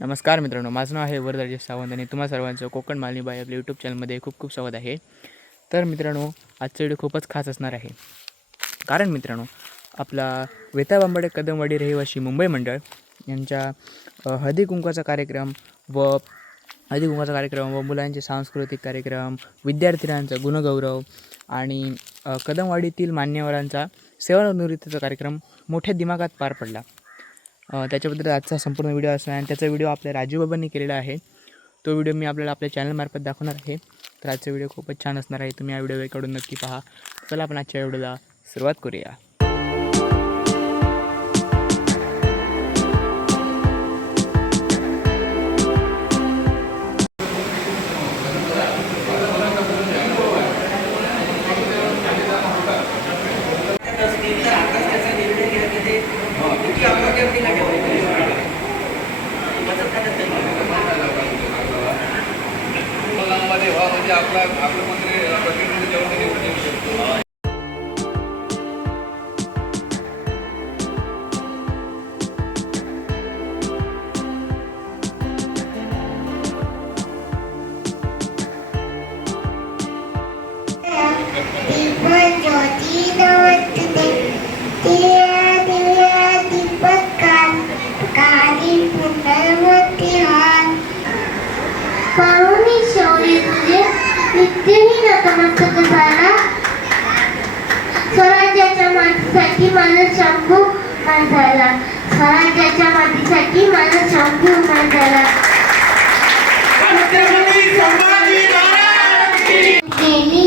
नमस्कार मित्रांनो माझं नाव आहे वरदराजे सावंत आणि तुम्हा सर्वांचं कोकण मालनीबाई आपल्या यूट्यूब चॅनलमध्ये खूप खूप स्वागत आहे. तर मित्रांनो आजचा व्हिडिओ खूपच खास असणार आहे. कारण मित्रांनो आपला वेता बांबडे कदमवाडी रहिवासी मुंबई मंडळ यांच्या अ, हळदी कुंकाचा कार्यक्रम व हळदी कुंकाचा कार्यक्रम व मुलांचे सांस्कृतिक कार्यक्रम विद्यार्थिनांचा गुणगौरव आणि कदमवाडीतील मान्यवरांचा सेवानिवृत्तीचा कार्यक्रम मोठ्या दिमागात पार पडला. त्याच्याबद्दल आजचा संपूर्ण व्हिडिओ असणार आणि त्याचा व्हिडिओ आपल्या राजूबाबांनी केलेला आहे. तो व्हिडिओ मी आपल्याला आपल्या चॅनलमार्फत दाखवणार आहे. तर आजचा व्हिडिओ खूपच छान असणार आहे. तुम्ही या व्हिडिओ कडून नक्की पहा. चला आपण आजच्या व्हिडिओला सुरुवात करूया. व्हा म्हणजे शंभू मान झाला स्वराज्याच्या मातीसाठी माझा शंभू मान झाला गेली.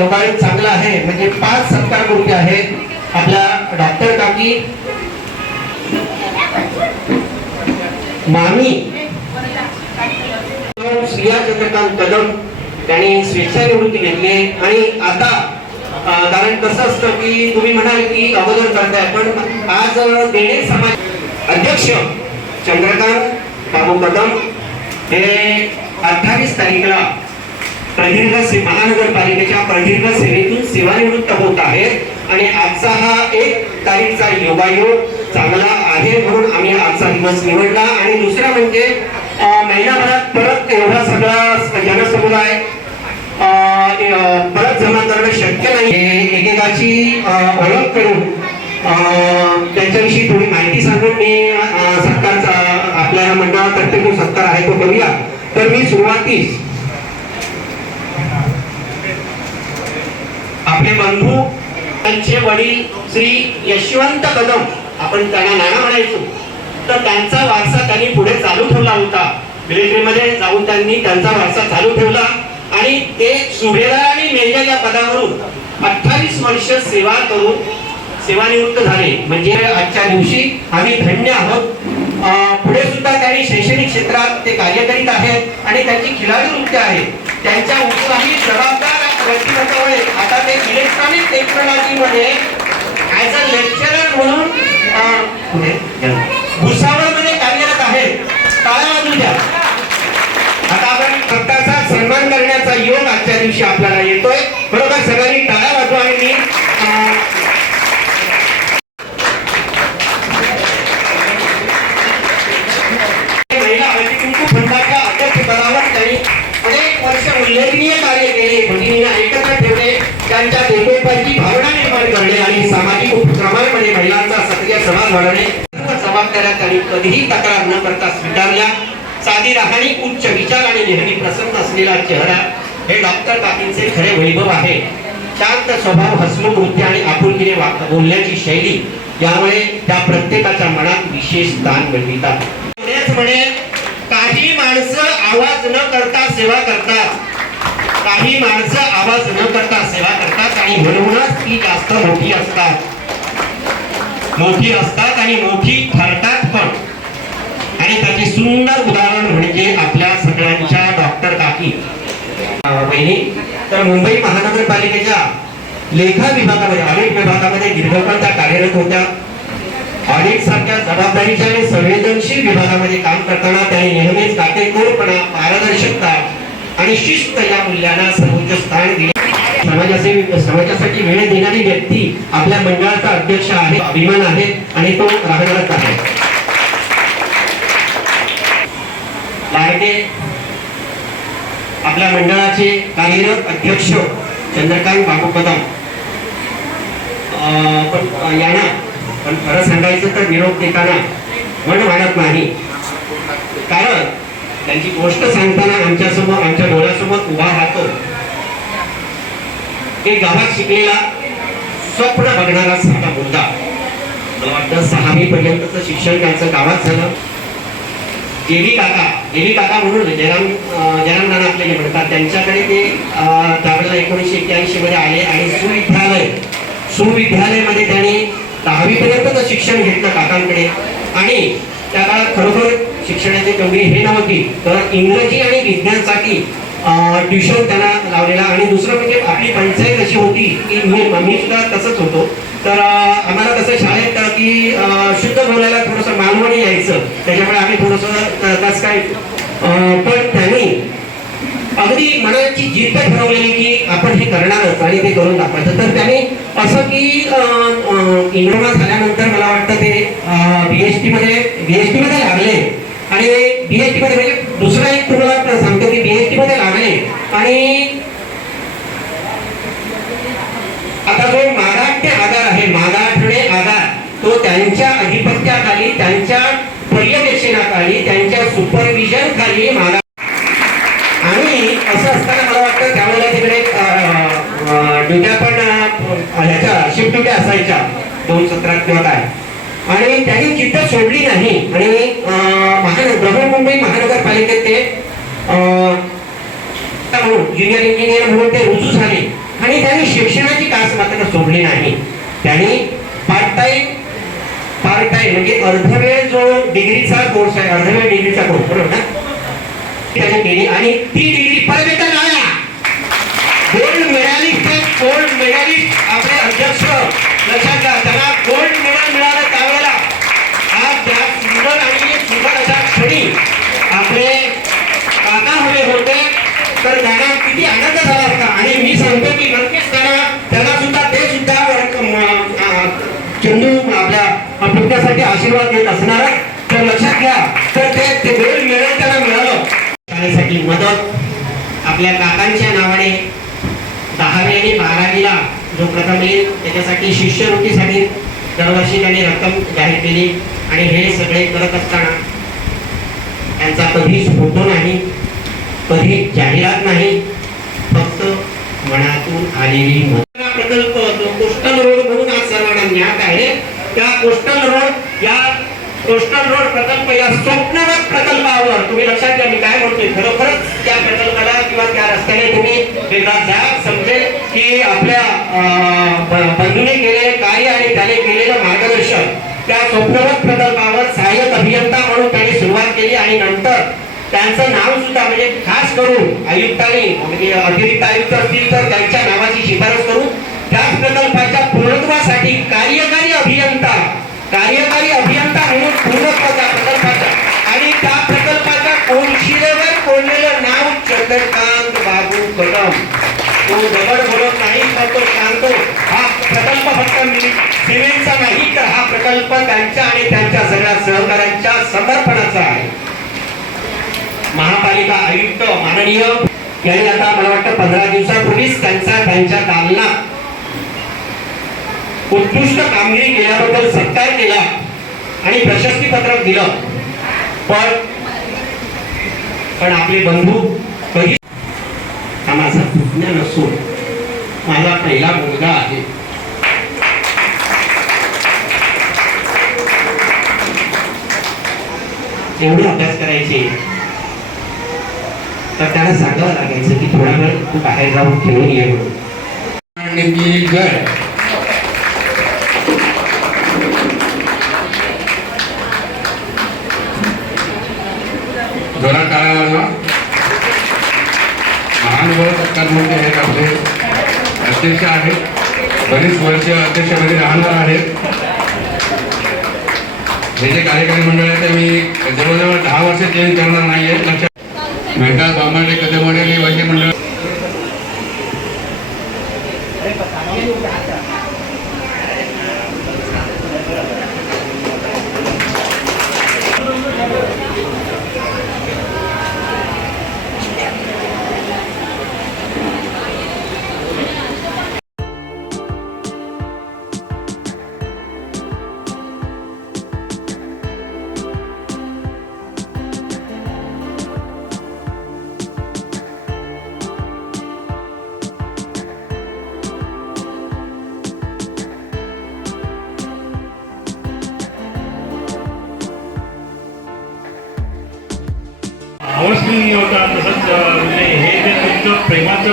योगायोग चांगला आहे. म्हणजे पाच सत्कार मूर्ती आहेत. आपल्या डॉक्टर काकी मामी श्रिया चंद्रकांत कदम त्यांनी स्वेच्छानिवृत्ती घेतली आहे. आणि आता कारण कसं असतं की तुम्ही म्हणाल की अगोदर करताय पण आज देणे समाज अध्यक्ष चंद्रकांत बाबू कदम हे अठ्ठावीस तारीखला प्रदीर्घ से- महानगरपालिकेच्या प्रदीर्घ सेवेतून सेवानिवृत्त होत आहेत. आणि आजचा हा एक तारीखचा योगायोग चांगला आहे म्हणून आम्ही आजचा दिवस निवडला. आणि दुसरा म्हणजे महिनाभरात परत एवढा सगळा जनसमुदाय परत जमा करणं शक्य नाही. एकेकाची ओळख करून अं, त्यांच्याविषयी थोडी माहिती सांगून मी अं, सत्कारचा आपल्या मंडळातर्फे जो सत्कार आहे तो करूया. तर मी सुरुवातीस आपले बंधू त्यांचे वडील श्री यशवंत कदम आपण त्यांना नाना म्हणायचो. तर त्यांचा वारसा त्यांनी पुढे चालू ठेवला होता. मिलिटरीमध्ये जाऊन त्यांनी त्यांचा वारसा चालू ठेवला. आणि ते सुभेदार आणि मेजर या पदावरून अठ्ठावीस वर्ष सेवा करून सेवानिवृत्त झाले. म्हणजे आजच्या दिवशी आम्ही धन्य आहोत. पुढे सुद्धा त्यांनी शैक्षणिक क्षेत्रात ते कार्य करीत आहेत आणि त्यांची खिलाडी वृत्ती आहे. त्यांच्या उत्साही जबाबदार व्यक्तिमत्वामुळे आता ते इलेक्ट्रॉनिक टेक्नॉलॉजीमध्ये ॲज अ लेक्चरर म्हणून अं, म्हणजे भुसावळमध्ये कार्यरत आहे? टाळ्या वाजू द्या. आता आपण स्वतःचा सन्मान करण्याचा योग आजच्या दिवशी आपल्याला येतोय. नेहमी प्रसन्न असलेला चेहरा हे डॉक्टर काकींचे खरे वैभव आहे. शांत स्वभाव हसमुख वृत्ती आणि आपुलकीने बोलण्याची शैली यामुळे त्या प्रत्येकाच्या मनात विशेष स्थान मिळवितात. म्हणे काही माणसं आवाज न करता सेवा करतात. काही माणसं आवाज न करता सेवा करतात आणि म्हणूनच ती जास्त मोठी असतात. मोठी असतात आणि मोठी ठरतात पण. आणि त्याचे सुंदर उदाहरण म्हणजे आपल्या सगळ्यांच्या डॉक्टर काकी. बहिणी तर मुंबई महानगरपालिकेच्या लेखा विभागामध्ये ऑडिट विभागामध्ये दीर्घकाळ त्या कार्यरत होत्या. ऑडिट सारख्या जबाबदारीच्या आणि संवेदनशील विभागामध्ये काम करताना त्यांनी नेहमीच काटेकोरपणा पारदर्शकता आणि शिस्त या मूल्यांना सर्वोच्च स्थान दिले. समाजाचे समाजासाठी वेळ देणारी व्यक्ती आपल्या मंडळाचा अध्यक्ष आहे अभिमान आहे आणि तो राहणारच आहे. लाडके आपल्या मंडळाचे कार्यरत अध्यक्ष चंद्रकांत बापू कदम अं, पण यांना पण खरं सांगायचं तर निरोप देताना मन वाढत नाही. कारण त्यांची गोष्ट सांगताना आमच्यासमोर आमच्या डोळ्यासमोर उभा राहतो. एक गावात शिकलेला स्वप्न बघणारा साधा मुलगा. मला वाटतं सहावी पर्यंतचं शिक्षण त्यांचं गावात झालं. जेवी काका जेवी काका म्हणून जयराम जयराम नाना आपल्याला म्हणतात त्यांच्याकडे ते अं, त्यावेळेला एकोणीसशे एक्क्याऐंशी मध्ये आले आणि सुविद्यालय सुविद्यालयामध्ये त्यांनी दहावीपर्यंतच शिक्षण घेतलं काकांकडे. आणि त्या काळात खरोखर शिक्षणाची तेवढी हे नव्हती तर इंग्रजी आणि विज्ञानसाठी ट्युशन त्यांना लावलेला. आणि दुसरं म्हणजे आपली पंचायत अशी होती की मी मी सुद्धा तसंच होतो. तर आम्हाला कसं शाळेत की शुद्ध बोलायला थोडंसं त्याच्यामुळे आम्ही थोडंसं कसं काय पण त्यांनी अगदी मनाची जिद्द ठरवलेली की आपण हे करणारच आणि ते करून दाखवायचं. तर त्याने असं की इंद्रोना झाल्यानंतर मला वाटतं ते बीएसटी मध्ये बीएसटी मध्ये लागले. आणि बीएसटी मध्ये म्हणजे दुसरा एक तुम्हाला सांगतो की बीएसटी मध्ये लागले. आणि आता जो मागाठे आधार आहे मागाठणे आधार तो त्यांच्या आधिपत्याखाली त्यांच्या पर्यवेक्षणाखाली त्यांच्या सुपरविजन खाली मागा आणि असं असताना मला वाटतं त्यावेळेला तिकडे ड्युट्या पण अं, ह्याच्या शिफ्ट ड्युट्या असायच्या दोन सत्रात किंवा काय. आणि त्यांनी जिद्द सोडली नाही. आणि अं, महानगर बृहन्मुंबई महानगरपालिकेत ते म्हणून ज्युनियर इंजिनियर म्हणून ते रुजू झाले. आणि त्यांनी शिक्षणाची कास मात्र सोडली नाही. त्यांनी पार्ट टाइम पार्ट टाइम म्हणजे अर्धवेळ जो डिग्रीचा कोर्स आहे अर्धवेळ डिग्रीचा कोर्स बरोबर ना? त्याने केली. आणि ती डिग्री परत आणि मी नक्कीच त्यांना त्याला सुद्धा ते सुद्धा चंदू आपल्या पुण्यासाठी आशीर्वाद देत असणार तर लक्षात घ्या तर ते ते गोल्ड मेडल मिळालं. शाळेसाठी मदत. आपल्या काकांच्या नावाने दहावी आणि बारावीला जो प्रथम येईल त्याच्यासाठी शिष्यवृत्तीसाठी दरवर्षी त्यांनी रक्कम जाहीर केली आणि हे सगळे करत असताना त्यांचा कधीच फोटो नाही कधी जाहिरात नाही. आलेली प्रकल्प जो कोस्टल रोड म्हणून आज सर्वांना ज्ञात आहे त्या कोस्टल रोड या कोस्टल रोड प्रकल्प या स्वप्नवत प्रकल्पावर तुम्ही लक्षात घ्या मी काय म्हणतोय खरोखरच त्या प्रकल्पाला किंवा त्या रस्त्याने तुम्ही एकदा जा समजेल की आपल्या बंधूने केलेले कार्य आणि त्याने केलेलं मार्गदर्शन. त्या स्वप्नवत प्रकल्पावर सहाय्यक अभियंता म्हणून त्यांनी सुरुवात केली आणि नंतर त्यांचं नाव सुद्धा म्हणजे खास करून आयुक्तांनी म्हणजे अतिरिक्त आयुक्त असतील तर त्यांच्या नावाची शिफारस करून त्याच प्रकल्पाच्या पूर्णत्वासाठी कार्यकारी अभियंता कार्यकारी अभियंता म्हणून पूर्णत्व त्या प्रकल्पाचा. आणि त्या प्रकल्पाच्या कोनशिलेवर कोणलेलं नाव चंद्रकांत बाबू कदम. तो दगड बोलत नाही तर तो सांगतो हा प्रकल्प फक्त सिमेंटचा नाही तर हा प्रकल्प त्यांच्या आणि त्यांच्या सगळ्या सहकाऱ्यांच्या समर्पणाचा आहे. महापालिका आयुक्त माननीय यांनी आता मला वाटतं पंधरा दिवसापूर्वीच त्यांचा त्यांच्या दालनात उत्कृष्ट कामगिरी केल्याबद्दल सत्कार केला आणि प्रशस्तीपत्रक दिलं. पण पण आपले बंधू कधी हा माझा पुतण्या नसून माझा पहिला मुलगा आहे. एवढे अभ्यास करायचे. तर त्याला सांगावं लागायचं की थोडा वेळ तू बाहेर जाऊन खेळून ये म्हणून. आणि घर. जोरात टाळ्या वाजवा महानुभाव आहेत आपले अध्यक्ष आहेत. बरीच वर्ष अध्यक्षपदी राहणार आहेत. हे जे कार्यकारी मंडळ आहे ते मी जवळजवळ दहा वर्ष चेंज करणार नाही आहे लक्षात मेहता बांबाडे कदमवाडे आणि वैद्य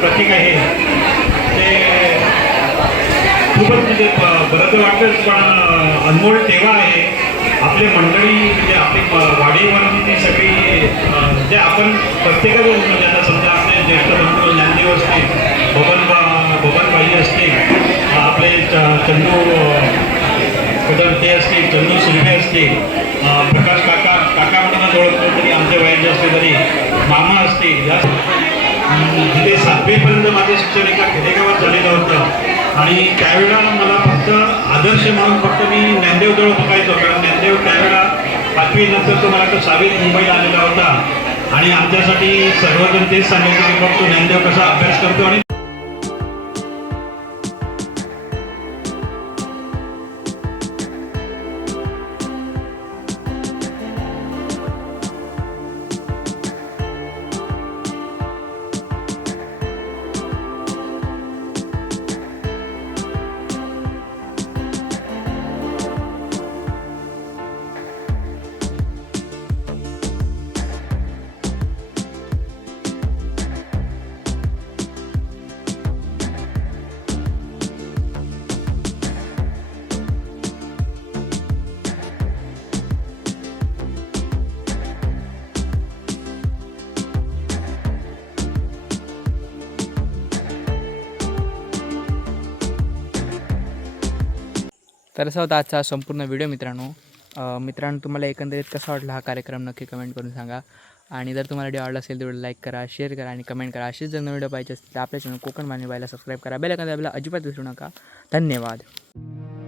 प्रतीक आहे. ते खूपच म्हणजे बरं तर वाटतंच पण अनमोल ठेवा आहे. आपले मंडळी म्हणजे आपली ब- ती सगळी म्हणजे जे आपण प्रत्येकाचं म्हणजे आता समजा आपले ज्येष्ठ बंधू ज्ञानदेव असतील बबन बा बबनबाई असतील आपले च- चंदू कदम ते असतील चंदू सुर्वे असतील प्रकाश काका काका म्हणूनच ओळखतो तरी आमच्या वयाचे असले तरी मामा असतील या तिथे सातवीपर्यंत माझं शिक्षण एका खेडेगावात झालेलं होतं. आणि त्यावेळेला मला फक्त आदर्श म्हणून फक्त मी ज्ञानदेवजवळ बघायचो कारण ज्ञानदेव त्यावेळेला पाचवी नंतर तो मला तो सावीत मुंबईला आलेला होता. आणि आमच्यासाठी सर्वजण तेच सांगायचं की फक्त ज्ञानदेव कसा अभ्यास करतो आणि तर असा होता आजचा संपूर्ण व्हिडिओ मित्रांनो मित्रांनो तुम्हाला एकंदरीत कसा वाटला हा कार्यक्रम नक्की कमेंट करून सांगा. आणि जर तुम्हाला व्हिडिओ आवडला असेल तर व्हिडिओ लाईक करा शेअर करा आणि कमेंट करा. असेच जर नवीन व्हिडिओ पाहिजे असतील तर आपल्या चॅनल कोकण मानवी बायला सबस्क्राईब करा. बेल आपल्याला अजिबात विसरू नका. धन्यवाद.